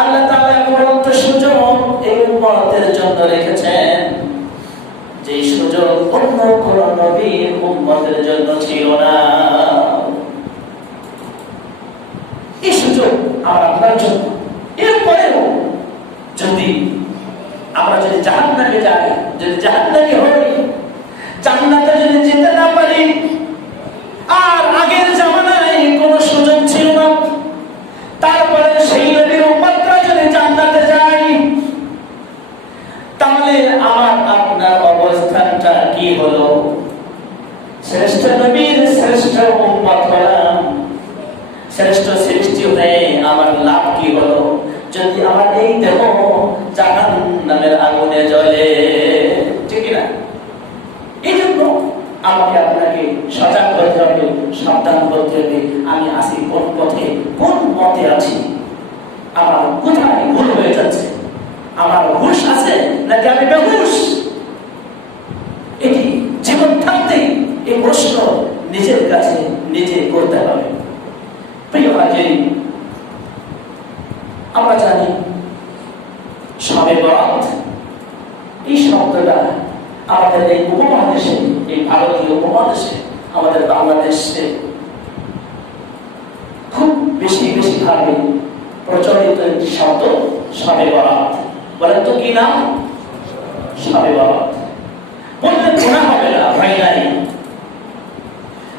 আল্লাহ তাআলা পরন্ত সুযোগ এই উম্মতের জন্য রেখেছেন, যে সুযোগ অন্য কোন নবীর উম্মতের জন্য ছিল না। এই সুযোগ আমার আপনার জন্য। এরপরেও যদি আমরা জাহান্নামে যাই, যদি জাহান্নামী হই, জান্নাতে যদি যেতে না পারি, আর আগের জামানায় কোন সুযোগ ছিল না, তারপরে সেই নবীর উম্মতরা যদি জান্নাতে যায়, তাহলে আমার আপনার অবস্থানটা কি হলো? শ্রেষ্ঠ নবীর শ্রেষ্ঠ উম্মত হলাম, শ্রেষ্ঠ সৃষ্টি হয়ে আমার লাভ কি হলো যদি আমার এই দেহ জাহান্নামের আগুনে জ্বলে? ঠিক না? এই জন্য আমাকে আপনাকে সজাগ হতে হবে, সাবধান হতে হবে। আমি আছি কোন পথে, কোন মতে আছি, আমার কোথায় ভুল হয়ে যাচ্ছে, আমার হুঁশ আছে নাকি আমি বেহুশ? এটি জীবন থাকতেই এই প্রশ্ন নিজের কাছে নিজে করতে হবে। প্রিয় হাজির, আমরা জানি শবে বরাত এই শব্দটা আমাদের এই উপমহাদেশে, এই ভারতীয় উপমহাদেশে, আমাদের বাংলাদেশে খুব বেশি ভাবে প্রচলিত একটি শব্দ শবে বরাত। বলেন তো কি নাম? শবে বরাত। বলতে গুনাহ হবে না, ভয় নাই।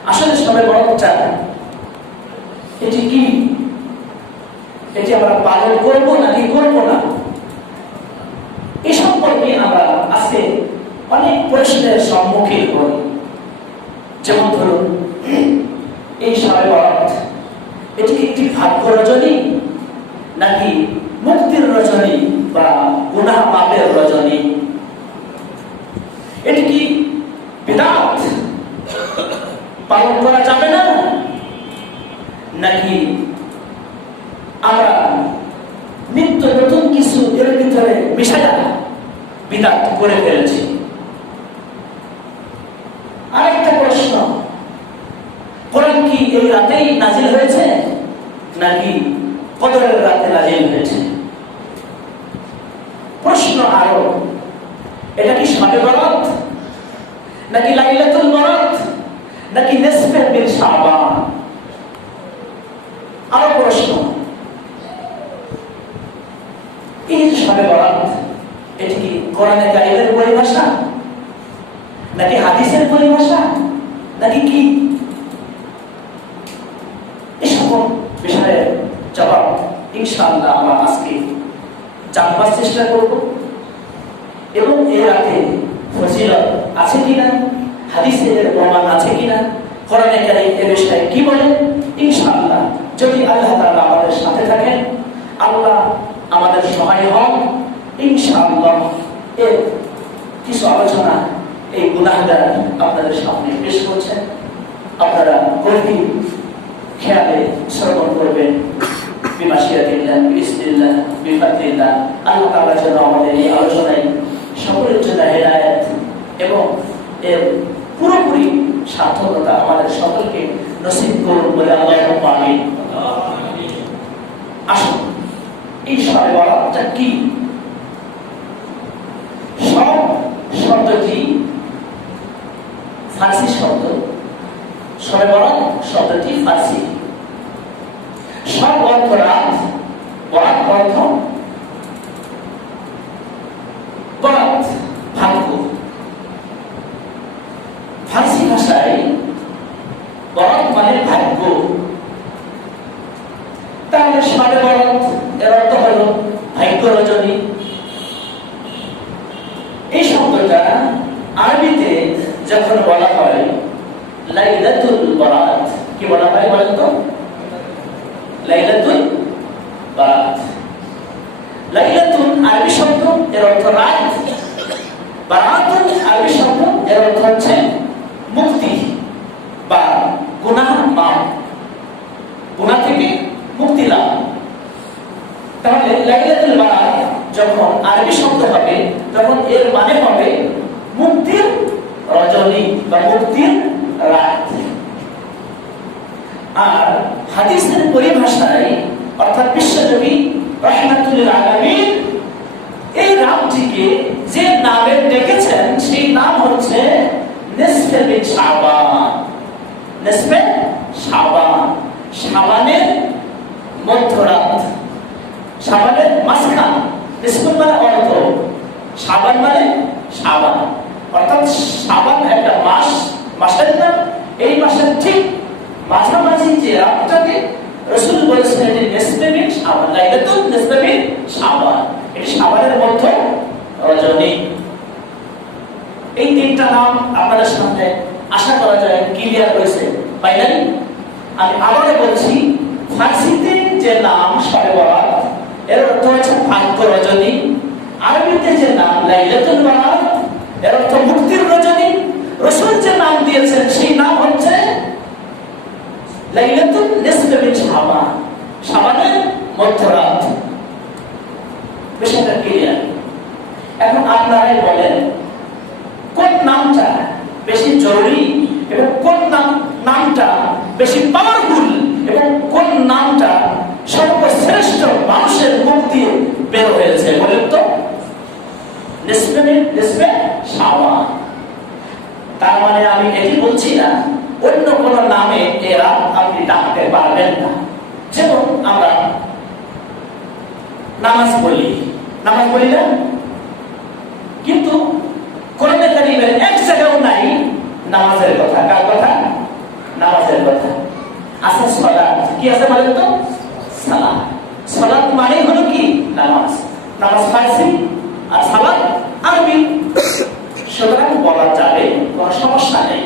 আসলে শবে বরাতটা এটি কি? এটি আমরা পালন করবো নাকি করবো না, এই সম্পর্কে আমরা আজকে অনেক প্রশ্নের সম্মুখীন হই। যেমন ধরুন, এই শবে বরাত এটি একটি ভাগ্য রজনী নাকি মুক্তির রজনী বা গুনাহ মাফের রজনী? এটি কি বিদআত, পালন করা যাবে না, নাকি আমরা নিত্য নতুন কিছু এর ভিতরে মিশায়া বিদআত করে ফেলেছি? আরেকটা প্রশ্ন, কোরআন কি এই রাতেই নাজিল হয়েছে নাকি কদরের রাতে নাজিল হয়েছে? প্রশ্ন আরো, এটা কি শবে বরাত নাকি লাইলাতুল বরাত নাকি নিসফে মিন শাবান? আরো প্রশ্ন, এই শবে বরাত এটি কি কোরআনে কারীমের পরিভাষা নাকি হাদিসের পরিভাষা নাকি কি? এই সকল বিষয়ের জবাব ইনশাআল্লাহ আমরা আজকে জানবার চেষ্টা করব। এবং এর রাতে ফজিলত আছে কিনা, হাদিসের প্রমাণ আছে কিনা, কোরআনে কারীম এ বিষয়ে কি বলে, ইনশাআল্লাহ যদি আল্লাহ তাআলা আমাদের সাথে থাকেন, আল্লাহ আমাদের সহায় হন, ইনশাআল্লাহ এর কিছু আলোচনা এই গুনাহগার আপনাদের সামনে পেশ করছেন। আপনারা গভীর খেয়ালে শ্রবণ করবেন। বিমাশিয়াতিল্লাহ, বিসমিল্লাহ, বিফাতিল্লাহ। আল্লাহ তাআলা যেন আমাদের এই আলোচনায় সকলের জন্য হেদায়েত এবং এর পুরোপুরি সার্থকতা আমাদের সকলকে নসিব করুন বলে আল্লাহুম্মা আমিন। আসুন, এই শবে বরাতটা কি? শব শব্দটি ফার্সি শব্দ, শবে বরাত শব্দটি ফার্সি। শব অর্থ রাত, বরাত অর্থ বরাত ভাগ্য। ফার্সি ভাষায় বরাত মানে ভাগ্য। তাহলে শবে বরাত এর অর্থ হলো ভাগ্য রজনী। এই শব্দটা আরবিতে যখন বলা হয় লাইলাতুল বরাত, কি বলা হয় বলেন তো? লাইলাতুল বরাত। লাইলাতুল আরবি শব্দ, এর অর্থ রাত। বরাতুল আরবি শব্দ, এর অর্থ হচ্ছে মুক্তি বা গুনাহ মাফ, গুনাহ থেকে মুক্তি লাভ। তাহলে লাইলাতুল বরাত যখন আরবি শব্দ হবে, তখন এর মানে হবে মুক্তির রজনী বা মুক্তির রাত। আর হাদিসের পরিভাষায় অর্থাৎ বিশ্বনবী রাহমাতুল নিসফে শাবান, শাবানের মধ্যরাত, শাবানের মাঝখান। নিসফুল মানে অর্ধ, শাবান মানে শাবান, অর্থাৎ শাবান একটা মাস, মাসের নাম। এই মাসের ঠিক মাঝামাঝি যে রাতটাকে রাসূল বলেছেন যে নিসফে মিন শাবান, লাইলাতুল নিসফে মিন শাবান, এই শাবানের মধ্য রজনী। এই তিনটা নাম আপনাদের সামনে আশা করা যায় ক্লিয়ার হয়েছে, ফাইনালি। আমি আবারও বলছি, ফার্সিতে যে নাম শবে বরাত, এর অর্থ হচ্ছে ভাগ্য রজনী। আরবিতে যে নাম লাইলাতুল বরাত, এর অর্থ মুক্তির রজনী। রাসূল যে নাম দিয়েছেন সেই নাম হচ্ছে লাইলাতুল নিসফে মিন শাবান, শাবানের মধ্যরাত। বিষয়টা ক্লিয়ার। এখন আপনারাই বলেন কোন নামটা বেশি জরুরি এবং কোন নামটা বেশি পাওয়ারফুল এবং কোন নামটা সর্বশ্রেষ্ঠ মানুষের মুখ দিয়ে বের হয়েছে বলেন তো? নিসফে শাবান। তার মানে আমি এটি বলছি না অন্য কোন নামে এরা আপনি ডাকতে পারবেন না। যেমন আমরা নামাজ বলি না, কিন্তু কোরআনে কারীমের এক জায়গাও নাই নামাজের কথা। কার কথা? নামাজের কথা। আছে সালাত। কি আছে বলেন তো? সালাত। সালাত মানে হলো কি? নামাজ। নামাজ ফারসি আর সালাত আরবি। সুতরাং বলা যাবে কোনো সমস্যা নেই,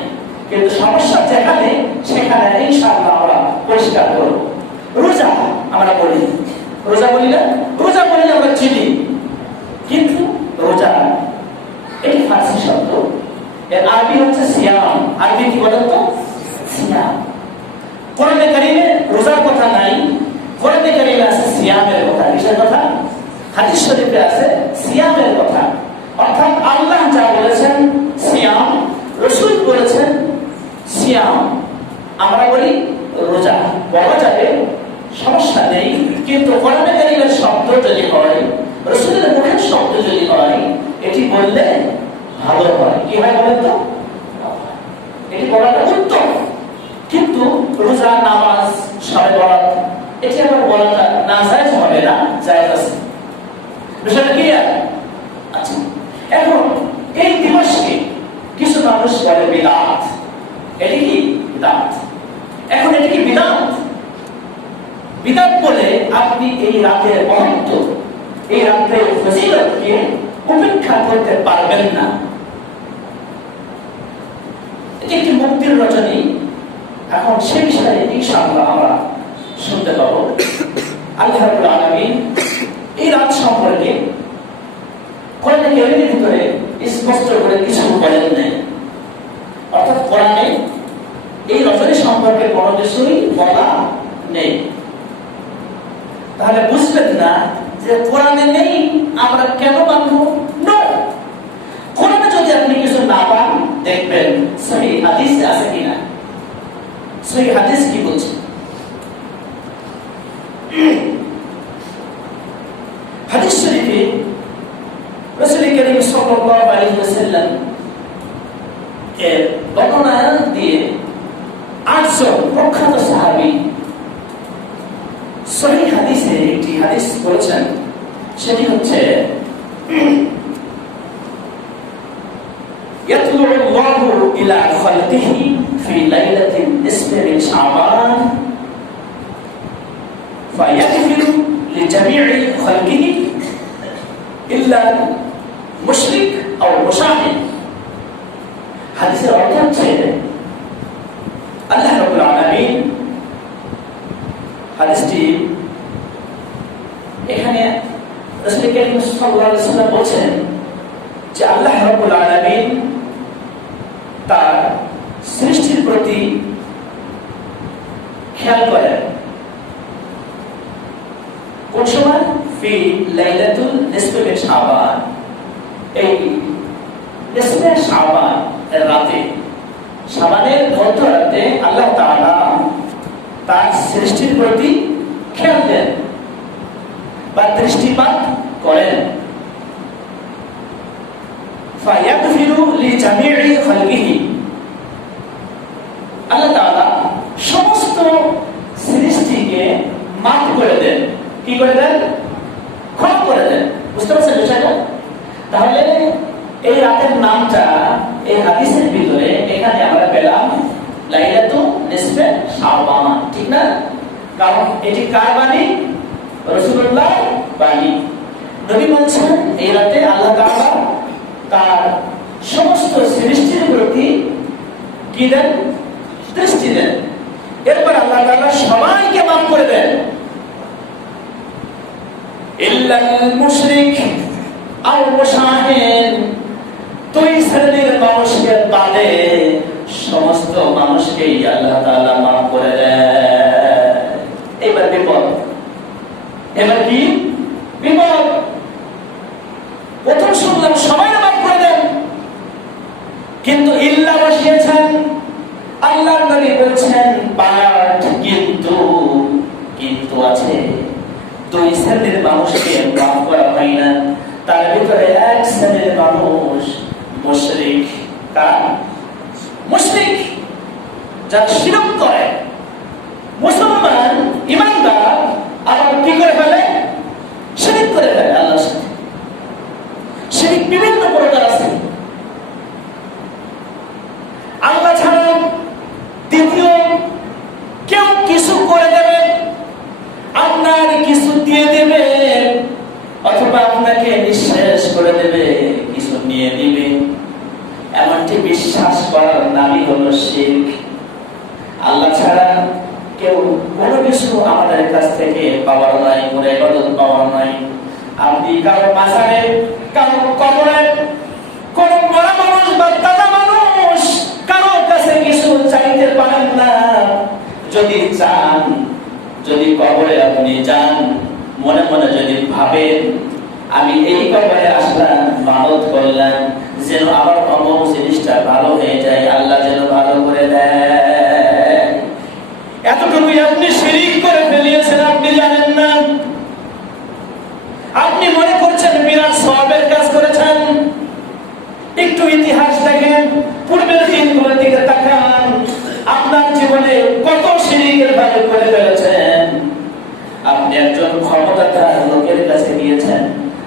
কিন্তু সমস্যা যেখানে সেখানে ইনশাআল্লাহ আমরা পরিষ্কার করব। রোজা আমরা বলি, রোজা বলি না? রোজা বলি আমরা চিনি, কিন্তু রোজা এই ফারসি শব্দ, এর আরবি হচ্ছে সিয়াম। আরবি কি বলেন তো? সিয়াম। কোরআনে কারীমে রোজার কথা নাই, কোরআনে কারীমে আছে সিয়ামের কথা। কিসের কথা? হাদিস শরীফে আছে সিয়ামের কথা। অর্থাৎ আল্লাহ যা বলেছেন সিয়াম, রাসূল বলেছেন সিয়াম। আমরা বলি রোজা, বলা যাবে সমস্যা নেই, কিন্তু কোরআনে কারীমের শব্দ যদি হয়, রাসূলের মুখের শব্দ যদি হয়, এটি বললে ভালো হয়। কি হয় বলেন তো? এটি বলাটা উত্তম। কিন্তু রোজা, নামাজ, শবে বরাত এটি আবার বলাটা নাজায়েজ হবে না, জায়েজ আছে। বিষয়টা ক্লিয়ার? আচ্ছা, এখন এই দিবসকে কিছু মানুষ বলে বিদআত। এটি কি বিদআত? এখন এটি কি বিদআত? বিদআত বলে আপনি এই রাতের মহত্ব, এই রাতের ফজিলতকে উপেক্ষা করতে পারবেন না। এটি একটি মুক্তির রজনী। এখন সে বিষয়ে ইনশাআল্লাহ আমরা শুনতে পাবো। আল্লাহ রাব্বুল আলামিন এই রাত সম্পর্কে কোরআনে কারীমের ভিতরে স্পষ্ট করে কিছু বলেন নাই। অর্থাৎ কোরআনে এই রজনী সম্পর্কে কোনো কিছুই বলা নেই। তাহলে বুঝবেন না যে কোরআনে নেই আমরা কেন মানবো? না, কোরআনে যদি আপনি কিছু না পান, দেখবেন সহিহ হাদিস আছে কিনা। সহিহ হাদিস কি বলছে? হাদিস শরীফে রাসূল করিম সাল্লাল্লাহু আলাইহি ওয়াসাল্লাম এর বর্ণনা দিয়ে 8জন প্রখ্যাত সাহাবী সহিহ হাদিসে একটি হাদিস বলেছেন। সেটি হচ্ছে يطلع الله إلى خلقه في ليلة النصف من شعبان فيغفر لجميع خلقه إلا المشرك أو المشاهد। হাদিসের অর্থ হচ্ছে আল্লাহ রাব্বুল আলামিন, হাদিসটি এখানে রাসূল করিম সাল্লাল্লাহু আলাইহি ওয়াসাল্লাম বলেন যে আল্লাহ রাব্বুল আলামিন তার সৃষ্টির প্রতি খেয়াল করেন। কোন সময়? ফি লাইলাতুল নিসফি মিন শাবান। এই নিসফে শাবান এর রাতে, শাবানের মধ্য রাতে আল্লাহ তাআলা তার সৃষ্টির প্রতি খেয়াল দেন বা দৃষ্টিপাত করেন। ফায়াগফিরু লিজামিই খালকিহি। আল্লাহ তাআলা বুঝতে পারছেন বিষয়টা? তাহলে এই রাতের নামটা এই হাদিসের ভিতরে এখানে আমরা পেলাম লাইলাতুল নিসফে শাবান, ঠিক না? কারণ এটি কার বাণী? রাসূলুল্লাহ বাণী। নবী বলছেন এই রাতে আল্লাহ তাআলা তার সমস্ত সৃষ্টির প্রতি কি দেন? দৃষ্টি দেন। এরপর আল্লাহ তাআলা সবাইকে মাফ করে দেন, ইল্লাল মুশরিক আও মুশাহিন, দুই শ্রেণীর মানুষকে বাদে সমস্ত মানুষকেই আল্লাহ তাআলা মাফ করে দেন। এবার বিপদ, এবার কি বিপদ? প্রথম শুনলাম সবাই মাফ করে দেন, কিন্তু ইল্লা বসিয়েছেন। আল্লাহ নবী বলছেন পাঠ, কিন্তু আছে দুই শ্রেণীর মানুষকে মাফ করা হয় না। তার ভিতরে এক শ্রেণীর মানুষ মুশরিক। কারা? মুশরিক, যারা শিরক করে। মুসলমান ঈমানদার আবার কি করে ফেলে? শিরক করে ফেলে আল্লাহর সাথে। শিরক বিভিন্ন প্রকার আছে। আল্লাহ ছাড়া দ্বিতীয় কেউ কিছু করে দেবে, আপনার কিছু দিয়ে দেবে, অথবা আপনাকে নিঃশেষ করে দেবে, কিছু নিয়ে দিবে, এমনটি বিশ্বাস করার নামই হলো শিরক। আল্লাহ ছাড়া কেউ কোনো কিছু আমাদের কাছ থেকে পাওয়ার নাই, কোনো ইবাদত পাওয়ার নাই। আপনি কারো মাজারে, কারো কবরে, কোন মরা মানুষ বা দাদা মানুষ কারো কাছে কিছু চাইতে পারেন না। যদি চান, যদি কবরে আপনি যান, মনে মনে যদি ভাবেন আমি এই কবরে আসলাম, মানত করলাম যেন আমার অমুক জিনিসটা ভালো হয়ে যায়, আল্লাহ যেন ভালো করে দেয়, এতটুকুই আপনি শিরক করে ফেলিয়েছেন, আপনি জানেন না। আপনি মনে করছেন বিরাট সওয়াবের কাজ করেছেন। একটু ইতিহাস দেখেন, পূর্বের দিনগুলোর দিকে তাকান, আপনার জীবনে কত শিরকের ভাগ করে ফেলেছেন। আপনি একজন ক্ষমতাধর লোকের কাছে গিয়েছেন,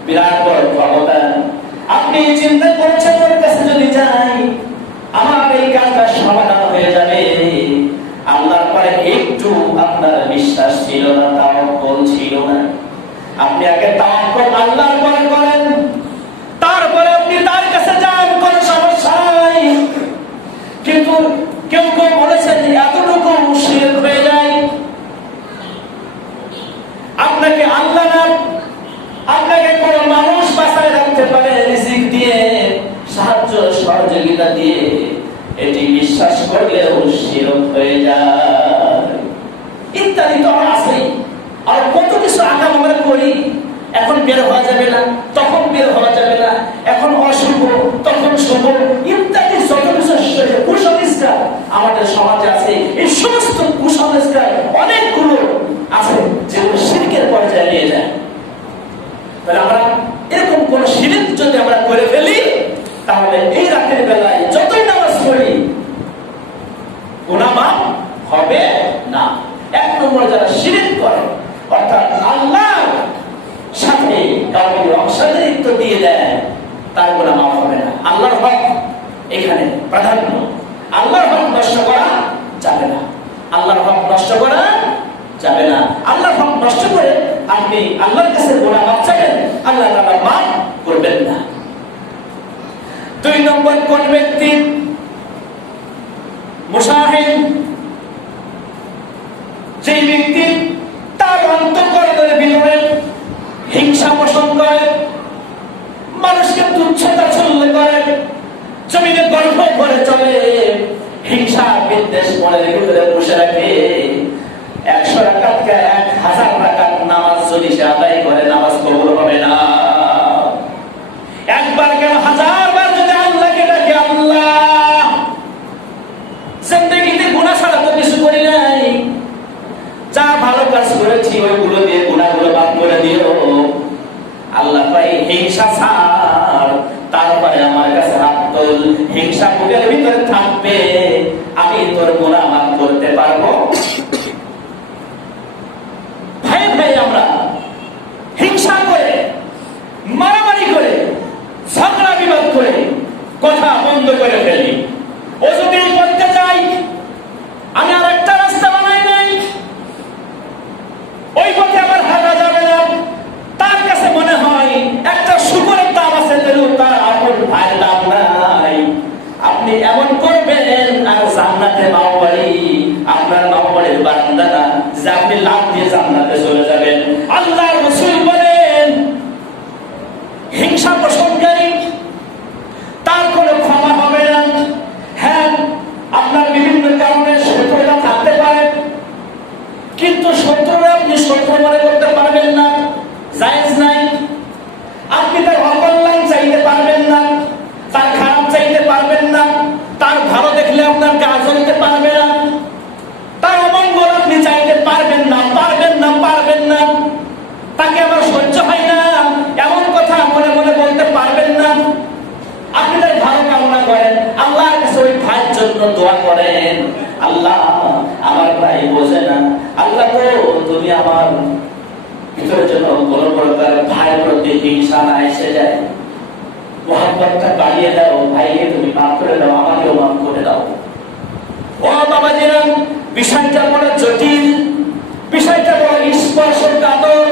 বিরাট বড় ক্ষমতা, আপনি চিন্তা করছেন ওর কাছে যদি যাই আমার এই কাজটা সমাধান হয়ে যাবে। আল্লাহর পরে একটু আপনার বিশ্বাস ছিল না, তাওয়াক্কুল ছিল না। আপনি আগে তাওয়াক্কুল আল্লাহর পরে করেন, তারপরে আপনি তার কাছে যান, কোনো সমস্যা নাই। কিন্তু কেউ কেউ বলেছেন এতটুকু শিরক হয়ে যায়। আপনাকে আল্লাহ না, আপনাকে কোনো মানুষ বাঁচায় রাখতে পারে রিজিক দিয়ে, সাহায্য সহযোগিতা দিয়ে, এটি বিশ্বাস করলেও শিরক হয়ে যায়। ইত্যাদি তো আছেই। আর কত কিছু আকাম আমরা করি, এখন বের হওয়া যাবে না, তখন বের হওয়া যাবে না, এখন অশুভ, তখন শুভ, ইত্যাদি যত কিছু কুসংস্কার আমাদের সমাজে আছে। এই সমস্ত কুসংস্কার অনেকগুলো আছে যেগুলো শিরকের পর্যায়ে নিয়ে যায়। তাহলে আমরা এরকম কোন শিরক যদি আমরা করে ফেলি, তাহলে এই রাতের বেলায় যতই নামাজ পড়ি গুনাহ মাফ হবে না। এক নম্বর যারা শিরক করে, অর্থাৎ আল্লাহর সাথে কাউকে অংশীদারিত্ব দিয়ে দেয়, তার গুনাহ মাফ হবে না। আল্লাহর হক এখানে প্রাধান্য। আল্লাহর হক নষ্ট করা যাবে না, আল্লাহর হক নষ্ট করা যাবে না। আল্লাহর হক নষ্ট করে আপনি আল্লাহর কাছে গুনাহ মাফ চাইবেন, আল্লাহ তাআলা মাফ করবেন না। দুই নম্বর কোন ব্যক্তি? মুশাহিন, যে ব্যক্তি তার অন্তঃকরণের ভিতরে হিংসা পোষণ করে, মানুষকে তুচ্ছ-তাচ্ছিল্য করে, জমিনে গর্ব করে চলে, হিংসা বিদ্বেষ মনের ভিতরে বসে রাখে। 100 রাকাতকে 1000 রাকাত নামাজ যদি সে আদায় করে, নামাজ কবুল হবে না। একবার কেন 1000 বার যদি আল্লাহকে ডাকে, আল্লাহ জিন্দেগিতে গুনাহ ছাড়া তো কিছু করি নাই, যা ভালো কাজ করেছি ওইগুলো দিয়ে গুনাহগুলো মাফ করে দিও। আল্লাহ কয় হিংসা ছাড়, তারপরে আমার কাছে হাত তোল। হিংসা বুকের ভিতরে থাকবে, আমি তোর গুনাহ মাফ করতে পারবো। ভাই ভাই আমরা হিংসা করে মারা করে কথা বন্ধ করে ফেলি। ও যদি বলতে চাই আমি আর একটা রাস্তা বানাই নাই, ওই পথে আবার হাঁটা যাবে না, তার কাছে মনে হয় একটা শুকরের দাম আছে তার আপন ভাইয়ের দাম নাই। আপনি এমন করবেন আর জান্নাতে মাও বাড়ি, আপনার মাও বাড়ির বারান্দা না যে আপনি লাভ দিয়ে জান্নাতে চলে যাবেন। আল্লাহ রাসূল বলেন হিংসা পোষণকারী তার কোনো ক্ষমা হবে না। হ্যাঁ, আপনার বিভিন্ন কারণে শত্রুতা থাকতে পারে, কিন্তু শত্রুরা আপনি শত্রু মনে করতে পারবেন না, জায়েজ নাই। আপনি তার অকল্যাণ চাইতে পারবেন না, তার খারাপ চাইতে পারবেন না, তার ভালো দেখলে আপনার কাজ হইতে পারবে না, তার অমঙ্গল আপনি চাইতে পারবেন না, পারবেন না, পারবেন না। তাকে আমার সহ্য হয় না এমন কথা মনে মনে বলতে পারবেন না। আপনি তার ভালো কামনা করেন, আল্লাহর কাছে ওই ভাইয়ের জন্য দোয়া করেন, আল্লাহ আমার ভাই বোঝে না, আল্লাহ তো তুমি আমার ভিতরে যেন কোনো প্রকার ভাইয়ের প্রতি হিংসা না এসে যায়, মহব্বতটা বাড়িয়ে দাও, ভাইকে তুমি মাফ করে দাও, আমাকেও মাফ করে দাও। ও বাবাজিরা, বিষয়টা বড় জটিল, বিষয়টা বড় স্পর্শকাতর।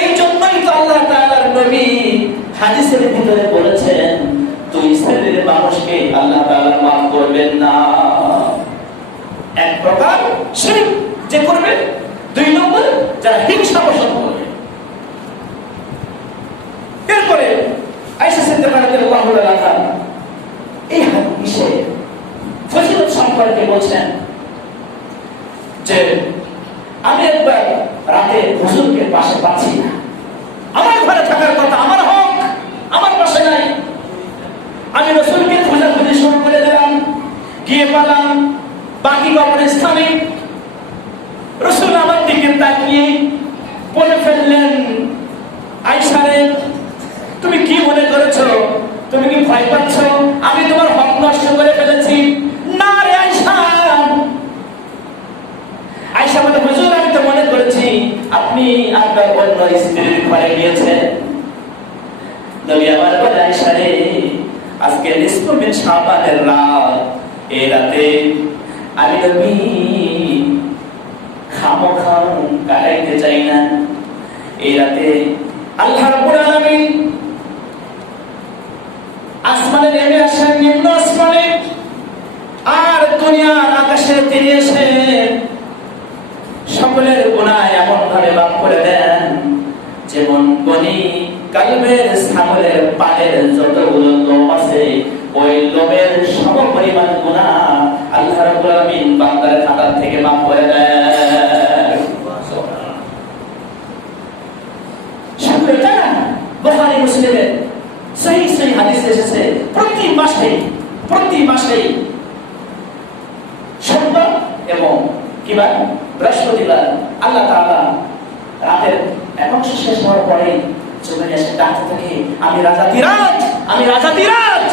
এই জন্যই তো আল্লাহ তাআলার নবী হাদিসের ভিতরে বলেছেন দুই শ্রেণীর মানুষকে আল্লাহ তাআলা মাফ করবেন না। এক প্রকার শিরক যে করবে, দুই নম্বর যারা হিংসা পোষণ করবে। এরপরে আয়েশা সিদ্দিকা রাদিয়াল্লাহু আনহা এই হাদিসে ফজিলত সম্পর্কে বলছেন যে আমি একবার রাতে হুজুরকে পাশে পাচ্ছি না, আমার ঘরে থাকার কথা, আমার হক আমার পাশে নাই। আমি রাসূলকে খোঁজাখুঁজি শুরু করে দিলাম, গিয়ে পেলাম বাকি কবরস্থানে। রাসূল আমার দিকে তাকিয়ে বলে ফেললেন, আয়েশা রে, তুমি কি মনে করেছো? তুমি কি ভয় পাচ্ছ আমি তোমার হক নষ্ট করে ফেলেছি? না রে আয়েশা। আয়েশা বলে, হুজুর আমি তো মনে করেছি আপনি আপনার অন্য স্ত্রীর ঘরে গিয়েছেন। নবী আমার বলে, আয়েশা রে, আজকে নিসফ মিন শাবানের রাত, এই রাতে আমি নবী খামোখা কাটাইতে চাই না। এই রাতে আল্লাহ রাব্বুল আলামিন আসমানে নেমে আসেন, নিম্ন আসমানে, আর দুনিয়ার আকাশে তিনি এসে সকলের গুনাহ এমন ভাবে মাফ করে দেন যেমন গনি কালবের ছাগলের পায়ের যতগুলো লোম আছে ওই লোমের সমপরিমাণ গুনাহ আল্লাহ রাব্বুল আলামিন বান্দার খাতা থেকে মাফ করে দেন। শুধু এটা না, বুখারী মুসলিমের সহিহ সহিহ হাদিসে এসেছে প্রতি মাসে সোমবার এবং কিবার বৃহস্পতিবার আল্লাহ তাআলা রাতের এক অংশ শেষ হওয়ার পরে চলে এসে ডাকতে থাকে, আমি রাজা তিরাজ, আমি রাজা তিরাজ,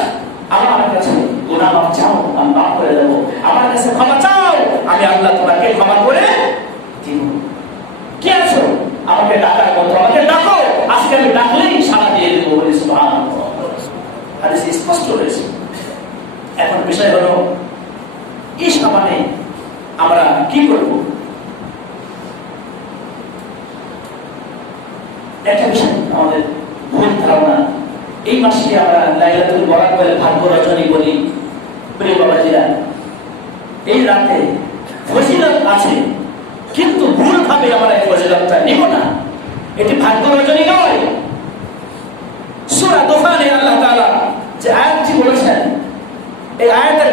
আমার কাছে গুনাহ মাফ চাও, আমি মাফ করে দেবো, আমার কাছে ক্ষমা চাও, আমি আল্লাহ তোমাকে ক্ষমা করে দিব। কি আছো আমাকে ডাকার মতো, আমাকে ডাকো, আজকে আমি ডাকলেই সাড়া দিয়ে দেবো বলে সুবহানাল্লাহ। হাদিস স্পষ্ট রয়েছে। এখন বিষয় হলো এই সামানে আমরা কি করব? একটা বিষয় আমাদের ভুল ধারণা, এই মাসকে আমরা লাইলাতুল বরাত বলে ভাগ্য রজনী বলি। প্রিয় বাবাজিরা, এই রাতে ফজিলত আছে, কিন্তু ভুল ভাবে আমরা এই ফজিলতটা নিব না। এটি ভাগ্য রজনী নয়। সূরা দুখানে আল্লাহ তাআলা যে আয়াতটি বলেছেন, এই আয়াতের